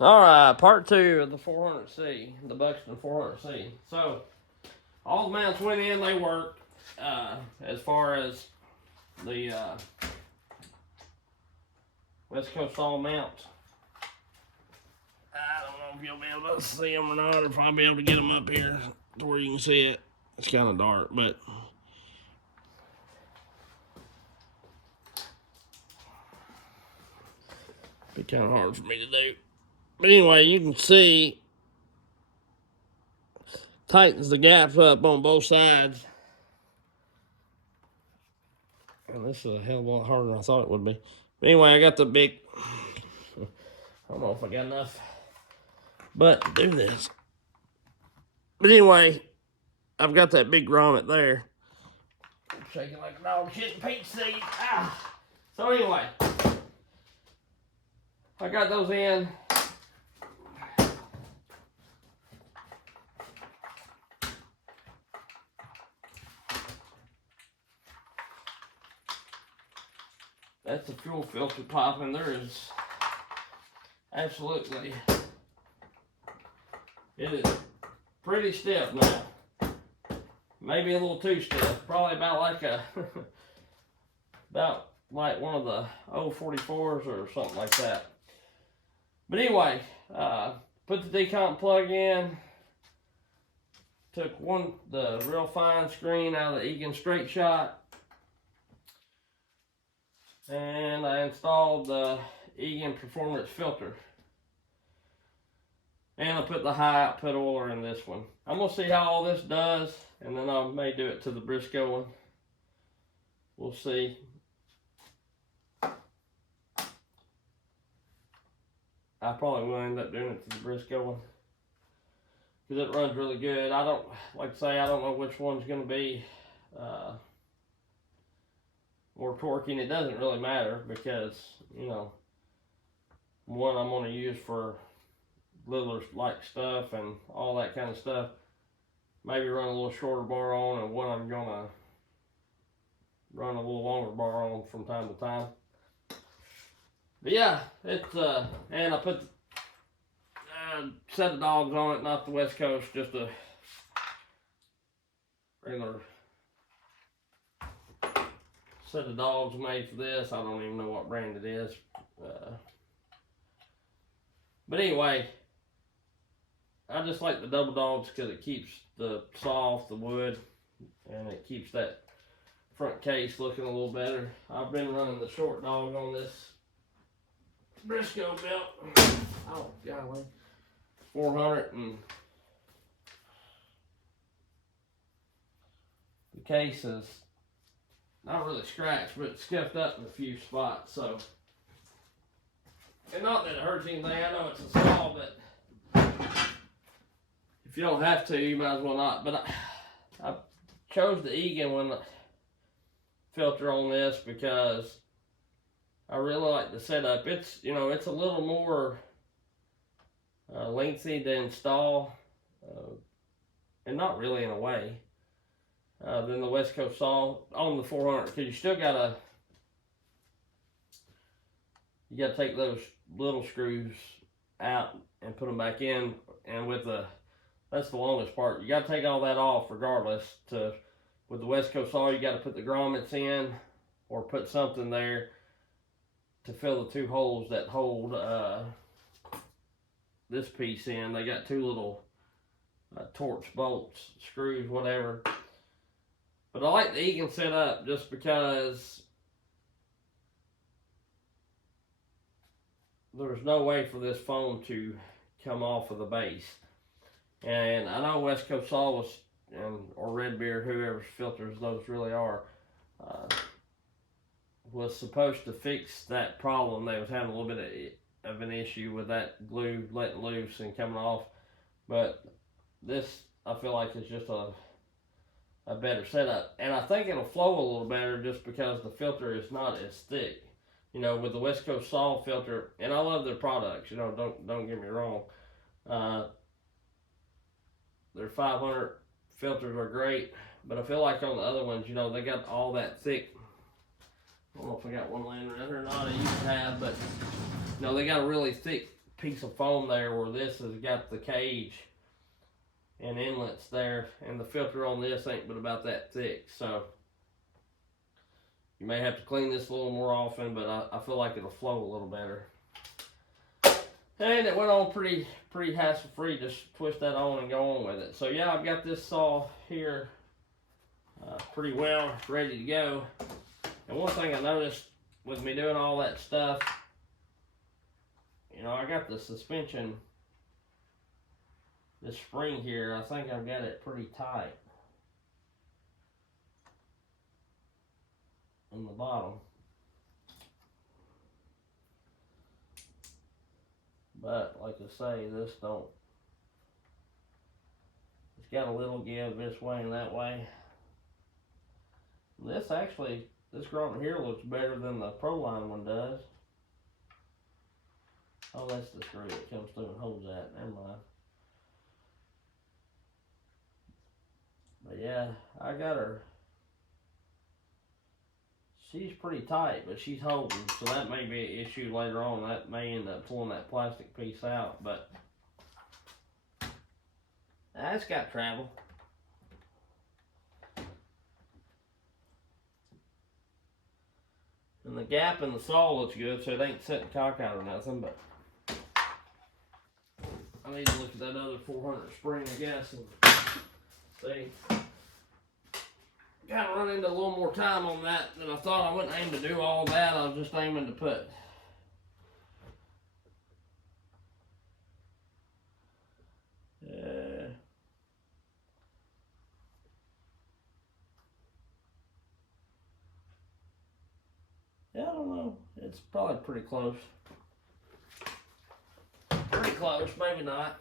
Alright, part 2 of the 400C, the Buxton 400C. So, all the mounts went in, they worked. As far as the West Coast all mounts. I don't know if you'll be able to see them or not, or if I'll be able to get them up here to where you can see it. It's kind of dark, but it'd be kind of hard for me to do. But anyway, you can see tightens the gaps up on both sides. And this is a hell of a lot harder than I thought it would be. But anyway, I got the big, I don't know if I got enough butt to do this. But anyway, I've got that big grommet there. I'm shaking like a dog shit in peach seed. Ah. So anyway, I got those in. That's the fuel filter pipe, and there is absolutely, it is pretty stiff now. Maybe a little too stiff. Probably about like a, about like one of the old 44s or something like that. But anyway, put the decomp plug in. Took the real fine screen out of the Egan straight shot. And I installed the Egan Performance filter. And I put the high output oiler in this one. I'm going to see how all this does, and then I may do it to the Briscoe one. We'll see. I probably will end up doing it to the Briscoe one, because it runs really good. I don't, like I say, I don't know which one's going to be more torquey, and it doesn't really matter, because, you know, one I'm going to use for littler like stuff and all that kind of stuff. Maybe run a little shorter bar on, and one I'm going to run a little longer bar on from time to time. But yeah, it's, and I put a set of dogs on it, not the West Coast, just a regular set of dogs made for this. I don't even know what brand it is. But anyway, I just like the double dogs because it keeps the saw off the wood, and it keeps that front case looking a little better. I've been running the short dog on this Briscoe belt. Oh, golly. 400, and the case is not really scratched, but it's scuffed up in a few spots. So, and not that it hurts anything. I know it's a saw, but if you don't have to, you might as well not. But I chose the Egan one filter on this because I really like the setup. It's, you know, it's a little more lengthy to install, and not really in a way, than the West Coast saw on the 400, because you still gotta take those little screws out and put them back in, and with that's the longest part. You gotta take all that off regardless. With the West Coast saw, you gotta put the grommets in, or put something there to fill the two holes that hold this piece in. They got two little torch bolts, screws, whatever. But I like the Egan setup just because there's no way for this foam to come off of the base. And I know West Coast saw was, or Red Beard, whoever's filters those really are, was supposed to fix that problem. They was having a little bit of an issue with that glue letting loose and coming off. But this, I feel like, is just a better setup. And I think it'll flow a little better just because the filter is not as thick. You know, with the West Coast saw filter, and I love their products, you know, don't get me wrong. Their 500 filters are great, but I feel like on the other ones, you know, they got all that thick. I don't know if I got one laying around here or not. I used to have, but no, they got a really thick piece of foam there where this has got the cage and inlets there, and the filter on this ain't but about that thick, so you may have to clean this a little more often, but I feel like it'll flow a little better. And it went on pretty hassle free. Just twist that on and go on with it. So yeah, I've got this saw here pretty well ready to go. And one thing I noticed with me doing all that stuff, you know, I got the suspension, this spring here, I think I've got it pretty tight on the bottom. But like I say, this don't, it's got a little give this way and that way. This actually, this grommet here looks better than the Proline one does. Oh, that's the screw that comes through and holds that. Never mind. But yeah, I got her. She's pretty tight, but she's holding, so that may be an issue later on. That may end up pulling that plastic piece out, but that's got travel. And the gap in the saw looks good, so it ain't setting cock out or nothing, but I need to look at that other 400 spring, I guess, and see. Kind of run into a little more time on that than I thought. I wasn't aiming to do all that. I was just aiming to put yeah, I don't know. It's probably pretty close. Pretty close, maybe not.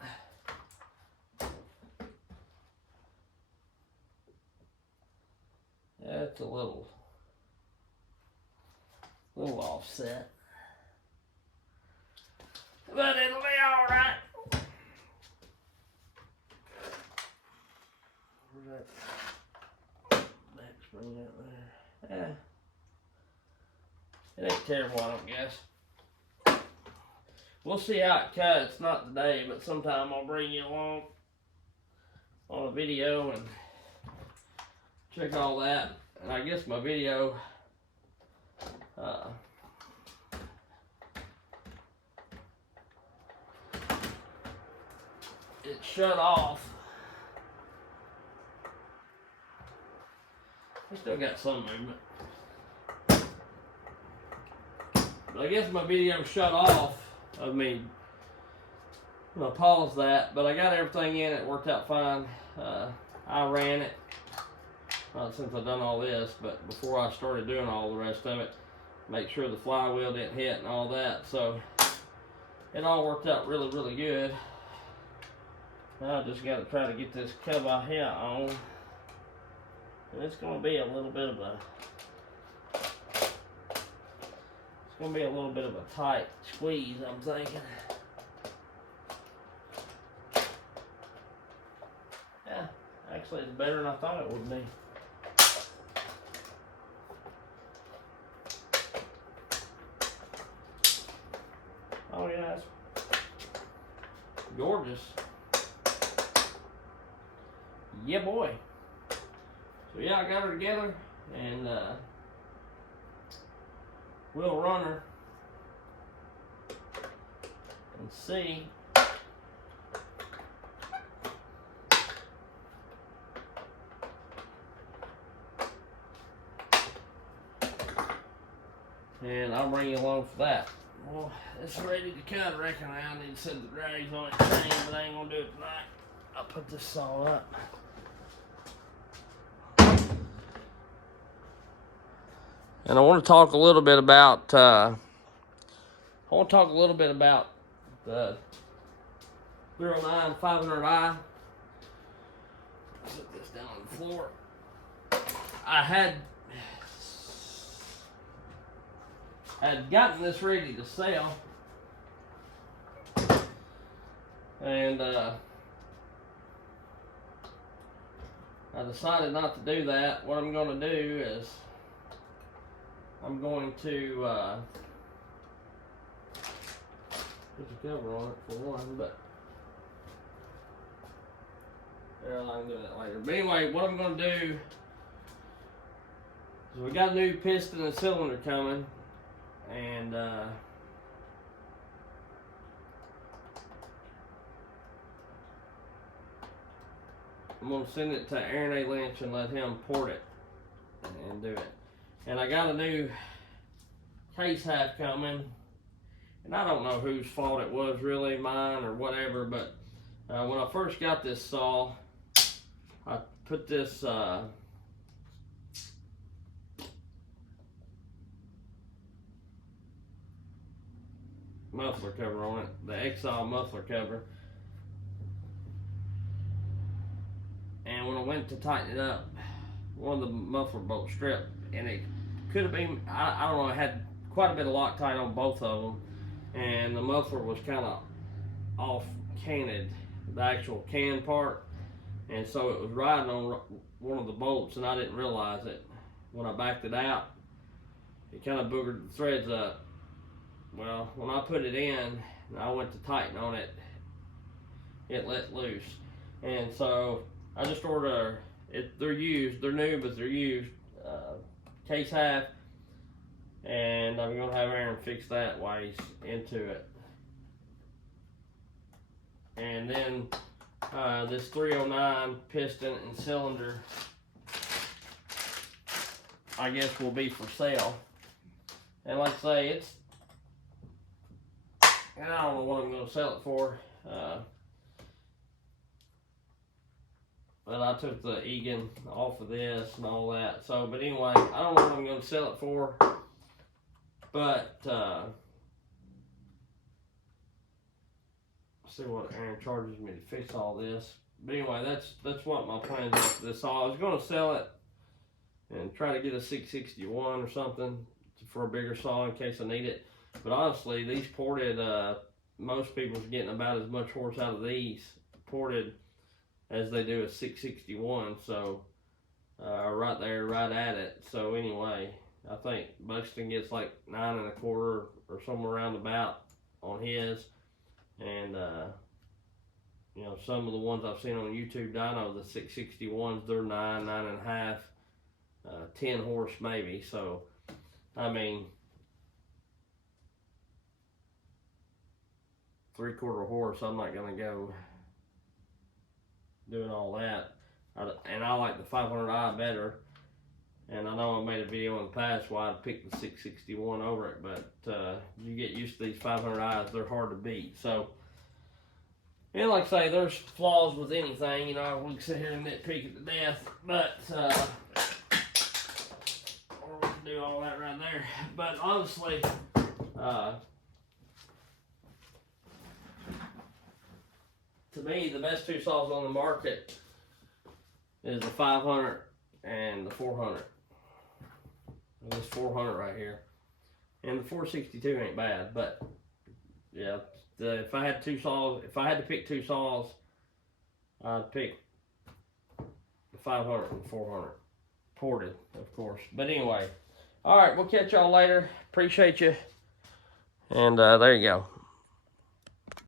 That's a little offset, but it'll be all right. Where's that back spring out there? It ain't terrible, I don't guess. We'll see how it cuts. Not today, but sometime I'll bring you along on a video and check all that. And I guess my video it shut off. We still got some movement, but I guess my video shut off. I mean, I'm gonna pause that, but I got everything in it. Worked out fine. I ran it. Not since I've done all this, but before I started doing all the rest of it, make sure the flywheel didn't hit and all that. So it all worked out really good. Now I just got to try to get this cover here on, and it's going to be a little bit of a tight squeeze, I'm thinking. Yeah, actually it's better than I thought it would be. Oh yeah, it's gorgeous. Yeah, boy. So yeah, I got her together, and we'll run her and see and I'll bring you along for that. Well, it's ready to cut. I reckon I need to set the drags on it, but I ain't gonna do it tonight. I'll put this saw up. And I want to talk a little bit about the 309 500i. Set this down on the floor. I had gotten this ready to sell, and I decided not to do that. What I'm going to do is I'm going to Put the cover on it for one, but yeah, I can do that later. But anyway, what I'm going to do is we got a new piston and cylinder coming, and I'm going to send it to Aaron A. Lynch and let him port it and do it. And I got a new case half coming, and I don't know whose fault it was, really mine or whatever, but when I first got this saw, I put this muffler cover on it, the Exile muffler cover, and when I went to tighten it up, one of the muffler bolts stripped, and it could have been, I don't know, it had quite a bit of Loctite on both of them, and the muffler was kind of off canted, the actual can part, and so it was riding on one of the bolts, and I didn't realize it. When I backed it out, it kind of boogered the threads up. Well, when I put it in and I went to tighten on it, it let loose, and so I just ordered they're used, they're new, but they're used, case half, and I'm gonna have Aaron fix that while he's into it. And then this 309 piston and cylinder, I guess, will be for sale. And like I say, and I don't know what I'm going to sell it for, but I took the Egan off of this and all that. So, but anyway, I don't know what I'm going to sell it for, but see what Aaron charges me to fix all this. But anyway, that's what my plans are for this saw. I was going to sell it and try to get a 661 or something for a bigger saw in case I need it. But honestly, these ported, most people's getting about as much horse out of these ported as they do a 661. So right there, right at it. So anyway, I think Buxton gets like 9 1/4 or somewhere around about on his. And you know, some of the ones I've seen on YouTube dyno, the 661s, they're 9 1/2, 10 horse maybe. So I mean, 3/4 horse, I'm not gonna go doing all that. And I like the 500i better. And I know I made a video in the past why I picked the 661 over it, but you get used to these 500i's, they're hard to beat. So, and like I say, there's flaws with anything, you know, we can sit here and nitpick it to death, but, or we can do all that right there. But honestly, to me, the best two saws on the market is the 500 and the 400. This 400 right here, and the 462 ain't bad, but yeah, if I had two saws, if I had to pick two saws, I'd pick the 500 and the 400, ported, of course. But anyway, all right, we'll catch y'all later. Appreciate you, and there you go.